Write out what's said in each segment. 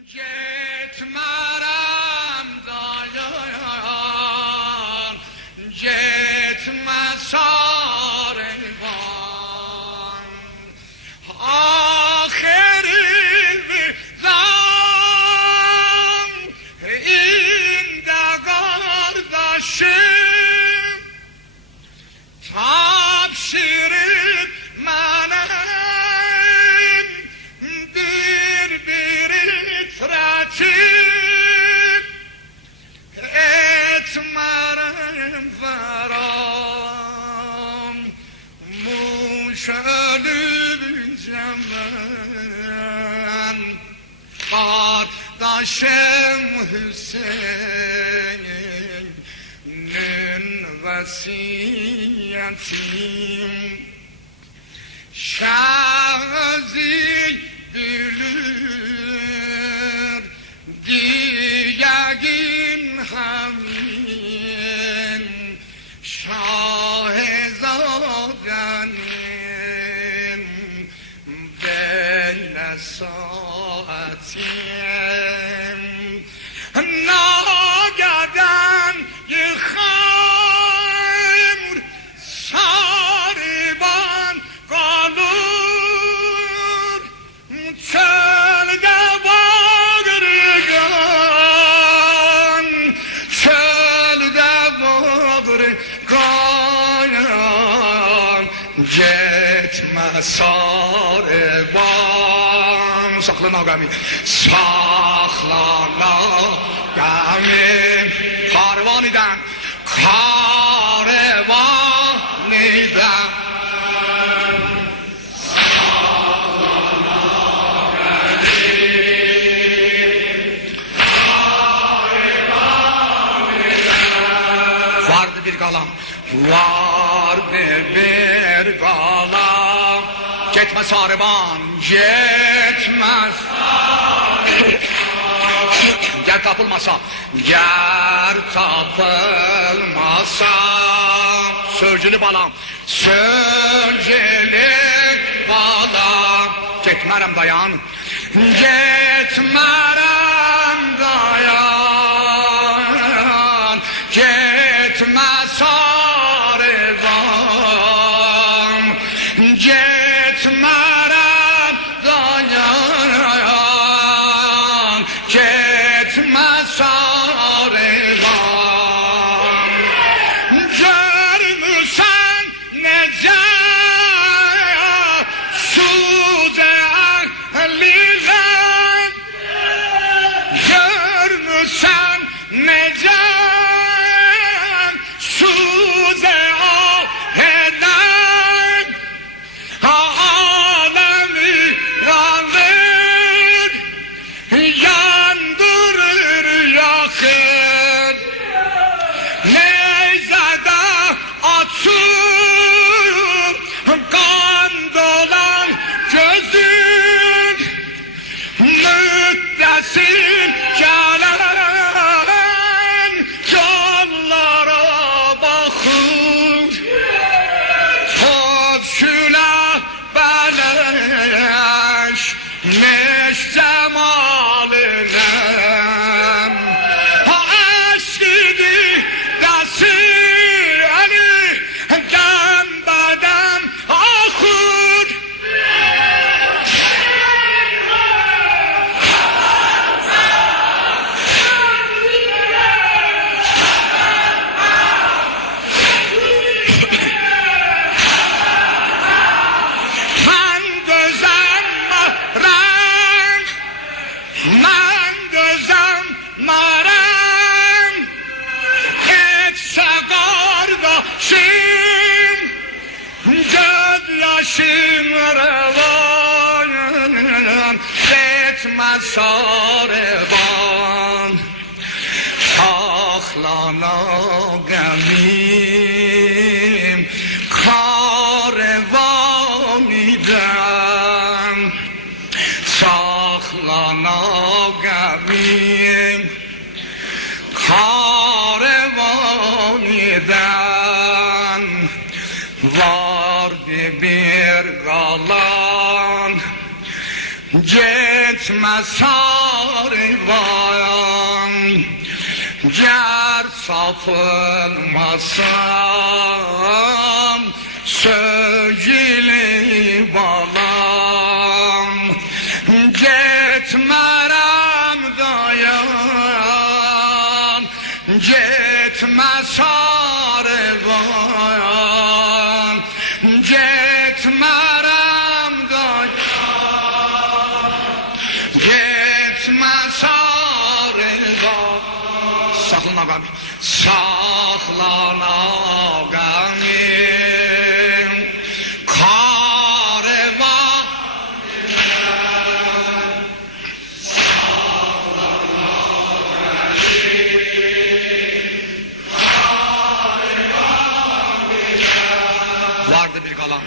Gitmərəm dayan, gitmə sarıban, axiri zan, ində qardaşım, tapşırıb mənə Raçim etmərəm varam muş ölübcəm mən qardaşım Hüseyin'in vəsiyyətim şəzi gülür diyagin hamin şahzadenin beyle saatim nagadan yıkayım sarıban kalır çölde bağırgan çölde bağırgan gitme sarıban saklana gami saklana gami karvaniden vardı bir galam gitme sarıban gitmez gel tapılmasa sözcülü balam gitmerem dayan gitme sarıban gitmerem dayan gitme sarıban görmüşsen nece suze ehlilen görmüşsen nece kan dolan gözün müddesin gelen yollara bakır toz şülah beleş neş cemalinem aşkidi dasir ali dem badem akur man gözem maram etse kardeşim göz yaşım revan etme sarıban saklana gemim karvaniden saklana gemim karvaniden vardı bir galan gitme sarı eyvan ger sapılmasam sevgili balam gitmerem dayan gitme sarıvan gitmerem dayan gitme sarıvan saklan ağam saklan ağam karvan vardı bir qalan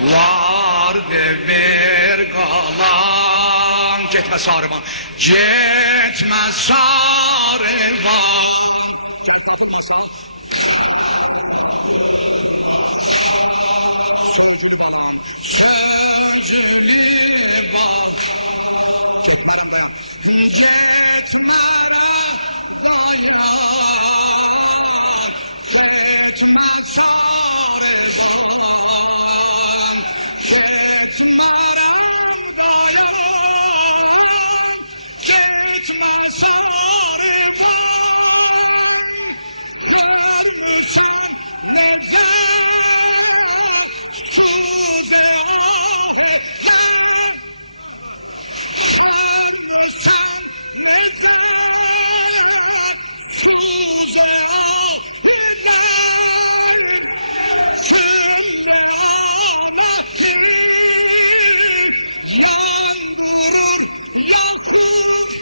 vardı bir qalan getmə sarıvan getmə sarıvan gəl tapılmasan sözgülü balam sözgülü balam getmərəm dayan getmərəm dayan getmə sarıvan getmərəm dayan getmə sarıvan görmüsən necə suze aheylər görmüsən necə suze aheylər sülle alemi yandırır yakır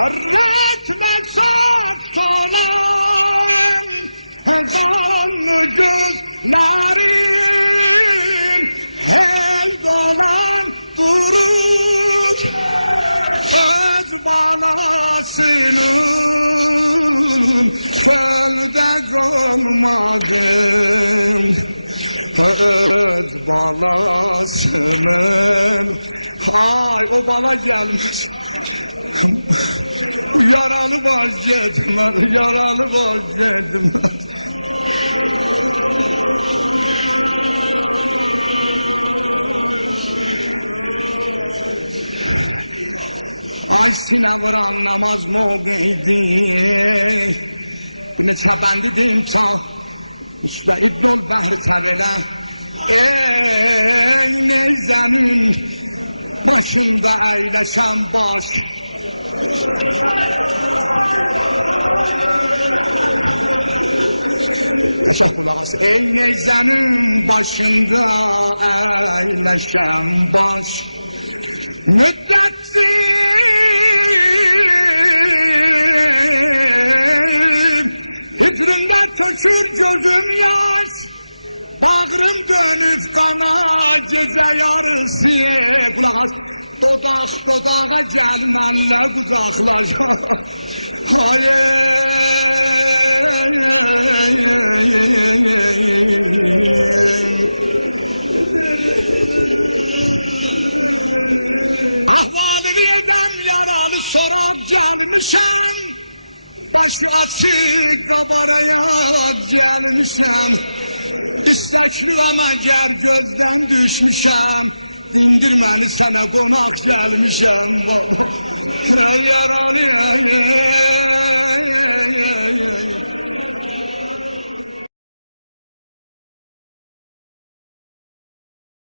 Retme sak solan Zanlı gözlerim Hey dolan durur Öz balasının Földe kalmadım Öz balasının Ay o bala gelmez yaralı vazgeçmez, yaralı vazgeçmez. Ay sinə vuran namaz mövqeydi Bu neçə bəndidim ta Müsbəyid dol bəhr təvilə Ey neyzənin başında əyləşən baş Yaşaq qulağız Ey neyzənin başında əyləşən baş Müddətdir Hicrində tökür gözüm yaş Bağrım dönüb qana gecə yarısı Qulağız Dodaq dodağa gəlmənlə qucaqlaş Ahvalı edəm yaralı soraq gəlmişəm Başı açıq qabaraya gəlmişəm İstəkli və məgər gözdən düşmüşəm Dindir məni sənə qonaq gəlmişəm Yaralı